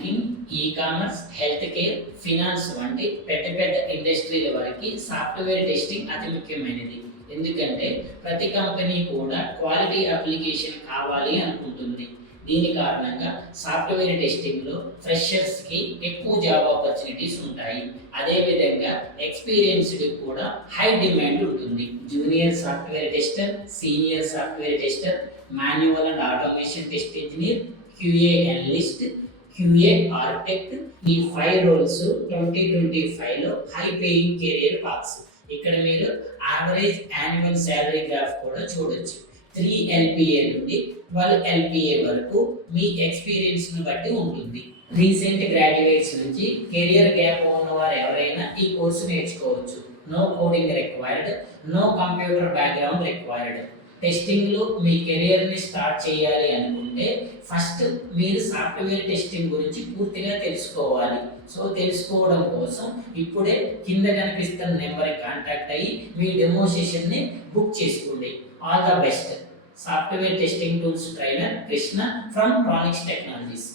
Banking, e-commerce, health care, finance వంటి పెద్ద పెద్ద ఇండస్ట్రీల వరకు సాఫ్ట్వేర్ టెస్టింగ్ అతి ముఖ్యమైనది. ఎందుకంటే ప్రతి కంపెనీ కూడా క్వాలిటీ అప్లికేషన్ కావాలి అనుకుంటుంది. దీని కారణంగా సాఫ్ట్వేర్ టెస్టింగ్లో ఫ్రెషర్స్కి ఎక్కువ జాబ్ ఆపర్చునిటీస్ ఉంటాయి. అదేవిధంగా ఎక్స్పీరియన్స్డ్ కూడా హై డిమాండ్ ఉంటుంది. Junior software tester, senior software tester, manual and automation test engineer, QA analyst, QA architect, ఈ 5 రోల్స్ 2025లో హై పేయింగ్ కెరియర్ పాత్స్. ఇక్కడ మీరు యావరేజ్ యాన్యువల్ శాలరీ గ్రాఫ్ కూడా చూడొచ్చు. 3 LPA నుండి 12 LPA వరకు మీ ఎక్స్పీరియన్స్ను బట్టి ఉంటుంది. రీసెంట్ గ్రాడ్యుయేట్స్ నుంచి కెరియర్ గ్యాప్ ఉన్నవారు ఎవరైనా ఈ కోర్సు నేర్చుకోవచ్చు. No coding required, no computer background required. టెస్టింగ్లో మీ కెరియర్ని స్టార్ట్ చేయాలి అనుకుంటే ఫస్ట్ మీరు సాఫ్ట్వేర్ టెస్టింగ్ గురించి పూర్తిగా తెలుసుకోవాలి. సో తెలుసుకోవడం కోసం ఇప్పుడే కింద కనిపిస్తున్న నెంబర్కి కాంటాక్ట్ అయ్యి మీ డెమో సెషన్ని బుక్ చేసుకోండి. All the best. Software testing tools trainer Krishna from ట్రానిక్స్ technologies.